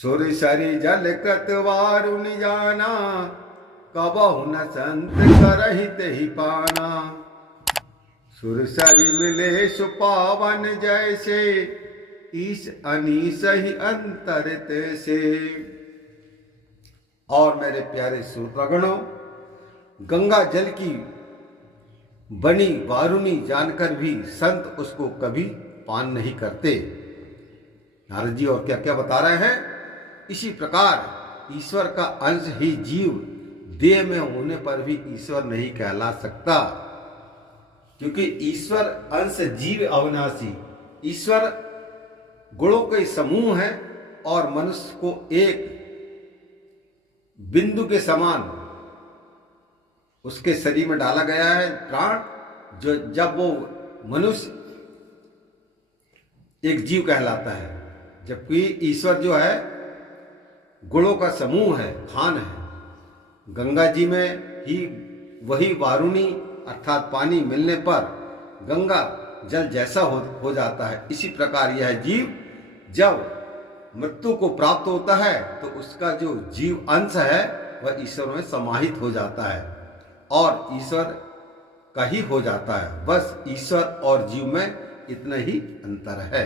सुर सरि जल कृत वारुन जाना, कबहु न संत करहि तेहि पाना। सुर सरि मिले सुपावन जैसे, ईश अनीस ही अंतर तैसे। और मेरे प्यारे श्रोतागणों, गंगा जल की बनी वारुणी जानकर भी संत उसको कभी पान नहीं करते। नारद जी और क्या क्या बता रहे हैं। इसी प्रकार ईश्वर का अंश ही जीव देह में होने पर भी ईश्वर नहीं कहला सकता, क्योंकि ईश्वर अंश जीव अविनाशी। ईश्वर गुणों के समूह है और मनुष्य को एक बिंदु के समान उसके शरीर में डाला गया है प्राण, जो जब वो मनुष्य एक जीव कहलाता है, जबकि ईश्वर जो है गुणों का समूह है, खान है। गंगा जी में ही वही वारुणी अर्थात पानी मिलने पर गंगा जल जैसा हो जाता है। इसी प्रकार यह जीव जब मृत्यु को प्राप्त होता है तो उसका जो जीव अंश है वह ईश्वर में समाहित हो जाता है और ईश्वर का ही हो जाता है। बस ईश्वर और जीव में इतना ही अंतर है।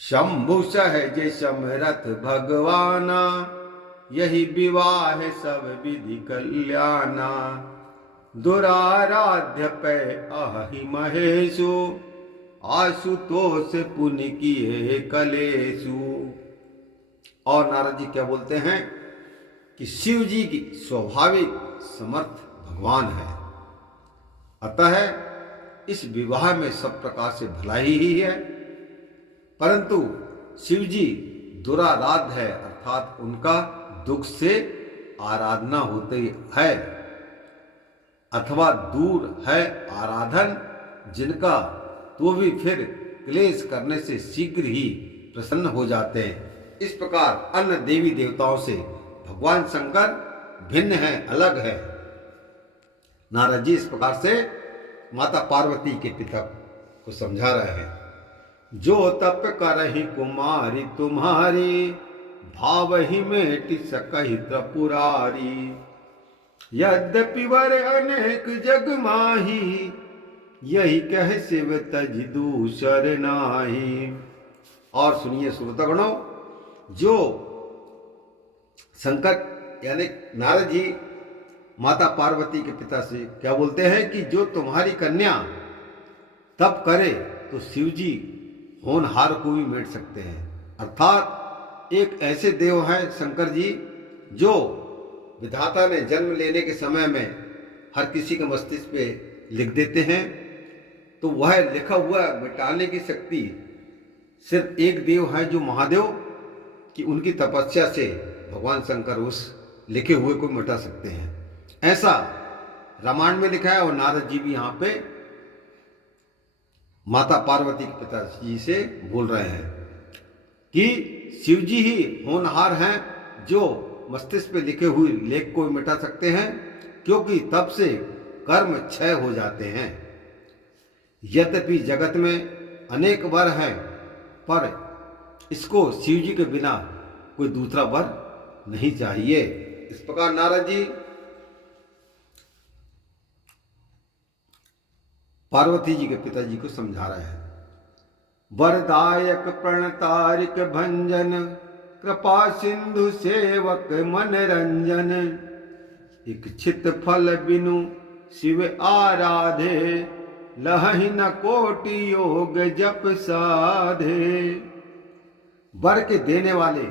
शंभु सहज समरथ भगवाना, यही विवाह सब विधि कल्याणा। दुराराध्य पे अहि महेशु, आशुतोष पुण्य किए कलेशु। और नारद जी क्या बोलते हैं कि शिव जी की स्वाभाविक समर्थ भगवान है, अतः इस विवाह में सब प्रकार से भलाई ही है। परंतु शिव जी दुराराध्य है, अर्थात उनका दुख से आराधना होती है, अथवा दूर है आराधन जिनका, तो भी फिर क्लेश करने से शीघ्र ही प्रसन्न हो जाते हैं। इस प्रकार अन्य देवी देवताओं से भगवान शंकर भिन्न है, अलग है। नारद जी इस प्रकार से माता पार्वती के पिता को समझा रहे हैं। जो तप करहि कुमारी तुम्हारी, भाव ही मेटि सकहि त्रिपुरारी। यद्यपि वर अनेक जग माही, यही कह शिव तज दूसर नाही। और सुनिए श्रोतागणों, जो शंकर यानी नारद जी माता पार्वती के पिता से क्या बोलते हैं कि जो तुम्हारी कन्या तप करे तो शिव जी होनहार को भी मेट सकते हैं। अर्थात एक ऐसे देव हैं शंकर जी जो विधाता ने जन्म लेने के समय में हर किसी के मस्तिष्क पे लिख देते हैं, तो वह लिखा हुआ मिटाने की शक्ति सिर्फ एक देव है जो महादेव, कि उनकी तपस्या से भगवान शंकर उस लिखे हुए को मिटा सकते हैं। ऐसा रामायण में लिखा है और नारद जी भी यहाँ पे माता पार्वती के पिताजी से बोल रहे हैं कि शिव जी ही होनहार हैं जो मस्तिष्क पे लिखे हुए लेख को मिटा सकते हैं, क्योंकि तब से कर्म क्षय हो जाते हैं। यद्यपि जगत में अनेक वर हैं, पर इसको शिव जी के बिना कोई दूसरा वर नहीं चाहिए। इस प्रकार नारद जी पार्वती जी के पिताजी को समझा रहे हैं। वरदायक प्रणतारिक भंजन, कृपा सिंधु सेवक मन रंजन। इच्छित फल बिनु शिव आराधे, लहि न कोटि योग जप साधे। वर के देने वाले,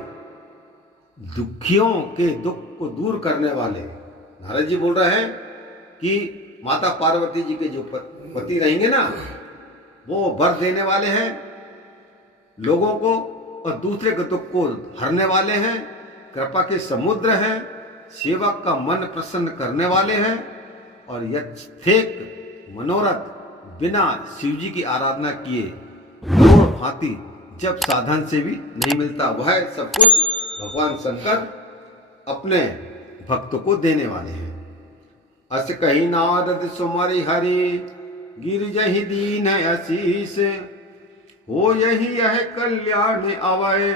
दुखियों के दुख को दूर करने वाले। नारद जी बोल रहे हैं कि माता पार्वती जी के जो पति रहेंगे ना, वो वर देने वाले हैं लोगों को और दूसरे के दुख को हरने वाले हैं, कृपा के समुद्र हैं, सेवक का मन प्रसन्न करने वाले हैं। और यथेक मनोरथ बिना शिव जी की आराधना किए करोड़ भांति जब साधन से भी नहीं मिलता, वह सब कुछ भगवान शंकर अपने भक्तों को देने वाले हैं। अस कही नारद सुमरि हरि, गिर जहि दीन आशीष। हो यही यह कल्याण अवय,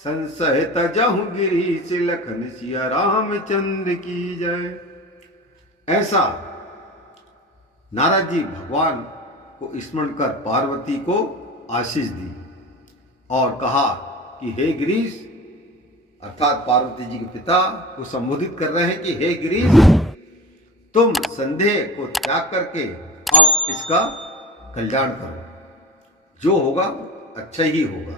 संशय तजहु गिरीश लखन सिया रामचंद्र की जय। ऐसा नारद जी भगवान को स्मरण कर पार्वती को आशीष दी और कहा कि हे गिरीश, अर्थात पार्वती जी के पिता को संबोधित कर रहे हैं कि हे गिरीश, तुम संदेह को त्याग करके अब इसका कल्याण करो, जो होगा अच्छा ही होगा।